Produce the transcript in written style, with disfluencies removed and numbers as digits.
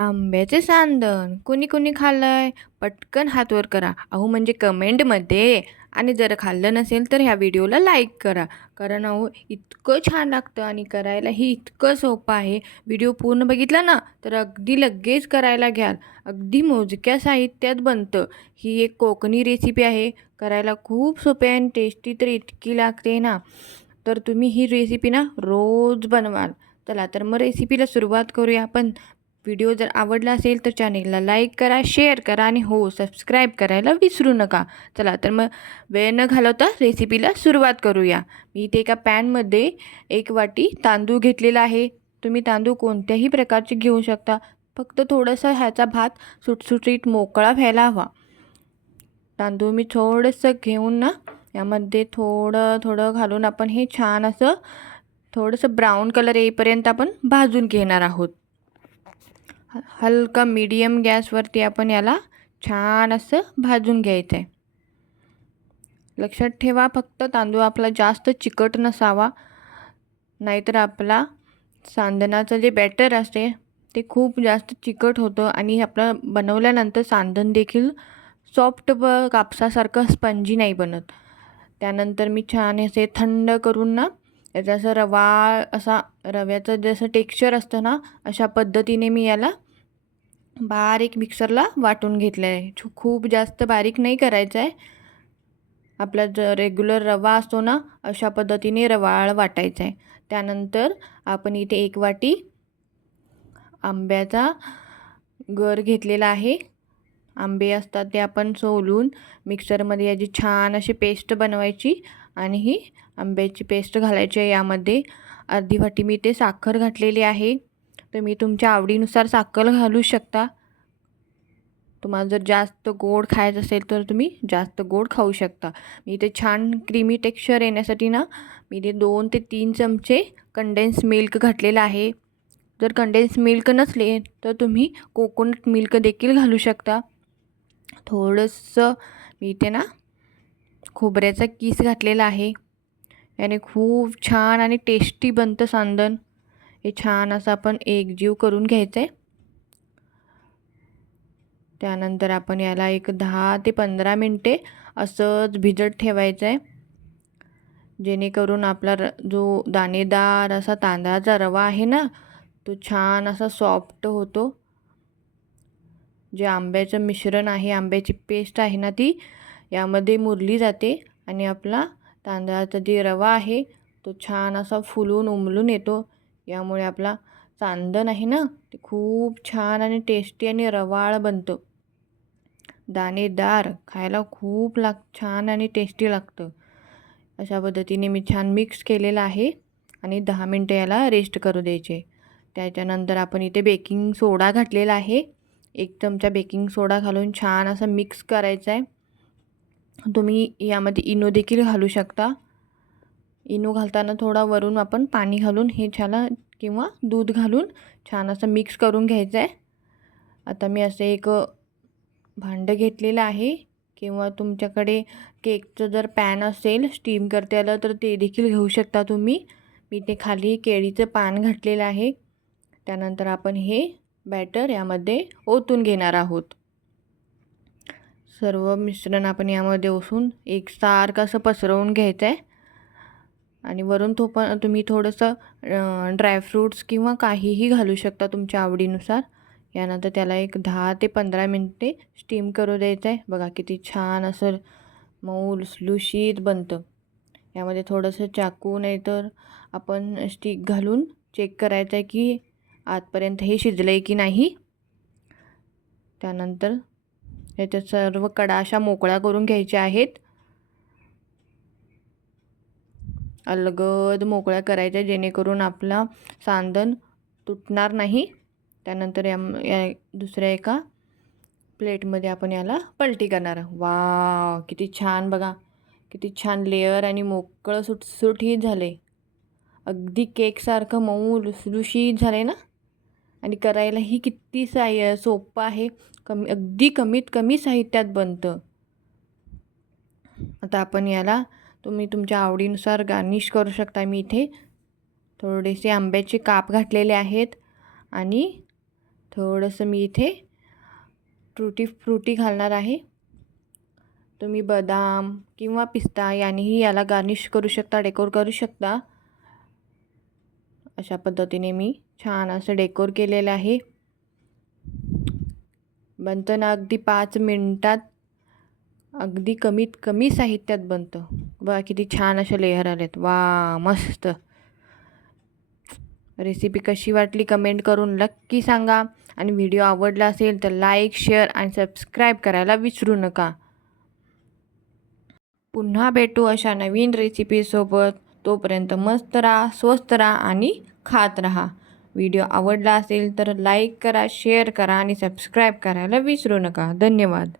आंब्याचे सांदण कोणी कोणी खाल्लंय? पटकन हात वर करा. अहो म्हणजे कमेंटमध्ये. आणि जर खाल्लं नसेल तर ह्या व्हिडिओला लाईक करा. कारण अहो इतकं छान लागतं आणि करायलाही इतकं सोपं आहे. व्हिडिओ पूर्ण बघितला ना तर अगदी लगेच करायला घ्याल. अगदी मोजक्या साहित्यात बनतं. ही एक कोकणी रेसिपी आहे. करायला खूप सोपी आहे आणि टेस्टी तर इतकी लागते ना. तर तुम्ही ही रेसिपी ना रोज बनवाल. चला तर मग रेसिपीला सुरुवात करूया. पण व्हिडिओ जर आवडला असेल तर चॅनेलला लाईक करा, शेअर करा आणि हो सबस्क्राईब करायला विसरू नका. चला तर मग वेळ न घालवता रेसिपीला सुरुवात करूया. मी इथे एका पॅनमध्ये 1 वाटी तांदूळ घेतलेला आहे. तुम्ही तांदूळ कोणत्याही प्रकारचे घेऊ शकता. फक्त थोडंसं ह्याचा भात सुटसुटीत मोकळा व्हायला हवा. तांदूळ मी थोडंसं घेऊन ना यामध्ये थोडं थोडं घालून आपण हे छान असं थोडंसं ब्राऊन कलर येईपर्यंत आपण भाजून घेणार आहोत. हलका मीडियम गॅसवरती आपण याला छान असं भाजून घ्यायचं आहे. लक्षात ठेवा फक्त तांदूळ आपला जास्त चिकट नसावा, नाहीतर आपला सांदणाचं जे बॅटर असते ते खूप जास्त चिकट होतं आणि आपलं बनवल्यानंतर सांदण देखील सॉफ्ट व कापसासारखं स्पंजी नाही बनत. त्यानंतर मी छान असे थंड करून ना याचा असं रवाळ असा रव्याचं जसं टेक्स्चर असतं ना अशा पद्धतीने मी याला बारीक मिक्सरला वाटून घेतलं आहे. खूप जास्त बारीक नाही करायचं आहे. आपला रेग्युलर रवा असतो ना अशा पद्धतीने रवाळ वाटायचा आहे. त्यानंतर आपण इथे 1 वाटी आंब्याचा गर घेतलेला आहे. आंबे असतात ते आपण सोलून मिक्सरमध्ये याची छान अशी पेस्ट बनवायची आणि ही आंब्याची पेस्ट घालायची आहे. यामध्ये अर्धी वाटी मी ते साखर घातलेली आहे. तुम्ही तुमच्या आवडीनुसार साखर घालू शकता. तुम्हाला जर जास्त गोड खायचं असेल तर तुम्ही जास्त गोड खाऊ शकता. मी इथे छान क्रीमी टेक्स्चर येण्यासाठी ना मी इथे 2 ते 3 चमचे कंडेन्स मिल्क घातलेलं आहे. जर कंडेन्स मिल्क नसले तर तुम्ही कोकोनट मिल्क देखील घालू शकता. थोडंसं मी इथे ना खोबऱ्याचा किस घातलेला आहे. याने खूप छान आणि टेस्टी बनतं सांदण. हे छान असं आपण एकजीव करून घ्यायचं आहे. त्यानंतर आपण याला एक 10 ते 15 मिनटे असंच भिजत ठेवायचं आहे. जेणेकरून आपला जो दाणेदार असा तांदळाचा रवा आहे ना तो छान असा सॉफ्ट होतो. जे आंब्याचं मिश्रण आहे, आंब्याची पेस्ट आहे ना ती यामध्ये मुरली जाते आणि आपला तांदळाचा जे रवा आहे तो छान असा फुलून उमलून येतो. यामुळे आपला सांदण आहे ना ते खूप छान आणि टेस्टी आणि रवाळ बनतं. दाणेदार खायला खूप छान आणि टेस्टी लागतं. अशा पद्धतीने मी छान मिक्स केलेलं आहे आणि 10 मिनटं याला रेस्ट करू द्यायचे. त्याच्यानंतर आपण इथे बेकिंग सोडा घातलेला आहे. 1 चमचा बेकिंग सोडा घालून छान असं मिक्स करायचं आहे. तुम्ही यामध्ये इनो देखील घालू शकता. इनो घालताना थोडा वरून आपण पाणी घालून हे छान किंवा दूध घालून छान असं मिक्स करून घ्यायचं आहे. आता मी असं एक भांडं घेतलेलं आहे किंवा तुमच्याकडे केकचं जर पॅन असेल स्टीम करता आलं तर ते देखील घेऊ शकता तुम्ही. मी ते खाली केळीचं पान घातलेलं आहे. त्यानंतर आपण हे बॅटर यामध्ये ओतून घेणार आहोत. सर्व मिश्रण आपण यामध्ये ओतून एकसारखं असं पसरवून घ्यायचं आहे आणि वरून तुम्ही थोडंसं ड्रायफ्रूट्स किंवा काहीही घालू शकता तुमच्या आवडीनुसार. यानंतर त्याला एक 10 ते 15 मिनटे स्टीम करू द्यायचं आहे. बघा किती छान असं मऊ लुसलुशीत बनतं. यामध्ये थोडंसं चाकू नाही तर आपण स्टिक घालून चेक करायचं आहे की आतपर्यंत हे शिजलं आहे की नाही. त्यानंतर याच्या सर्व कडा अशा मोकळ्या करून घ्यायच्या आहेत. अलगद मोकळ्या करायच्या जेणेकरून आपला सांदण तुटणार नाही. त्यानंतर या दुसऱ्या एका प्लेटमध्ये आपण याला पलटी करणार. वाव किती छान बघा, किती छान लेअर आणि मोकळं सुटसुटीत झाले. अगदी केकसारखं मऊ लुसलुशीत झाले ना. आणि करायलाही किती सोपं आहे. अगदी कमीत कमी साहित्यात बनतं. आता आपण याला तुम्ही तुमच्या आवडीनुसार गार्निश करू शकता. मी इथे थोडेसे आंब्याचे काप घातलेले आहेत आणि थोडंसं मी इथे टूटी फ्रुटी घालणार आहे. तुम्ही बदाम किंवा पिस्ता यानेही याला गार्निश करू शकता, डेकोर करू शकता. अशा पद्धतीने मी छान असं डेकोर केलेलं आहे. बनतं ना अगदी 5 मिनिटात, अगदी कमीत कमी साहित्यात बनतं. बघा किती छान असे लेयर आलेत. वा मस्त. रेसिपी कशी वाटली कमेंट करून नक्की सांगा. आणि व्हिडिओ आवडला असेल तर लाईक, शेअर आणि सबस्क्राईब करायला विसरू नका. पुन्हा भेटू अशा नवीन रेसिपीसोबत. तोपर्यंत मस्त राहा, स्वस्त राहा आणि खात राहा. व्हिडिओ आवडला असेल तर लाईक करा, शेअर करा आणि सबस्क्राईब करायला विसरू नका. धन्यवाद.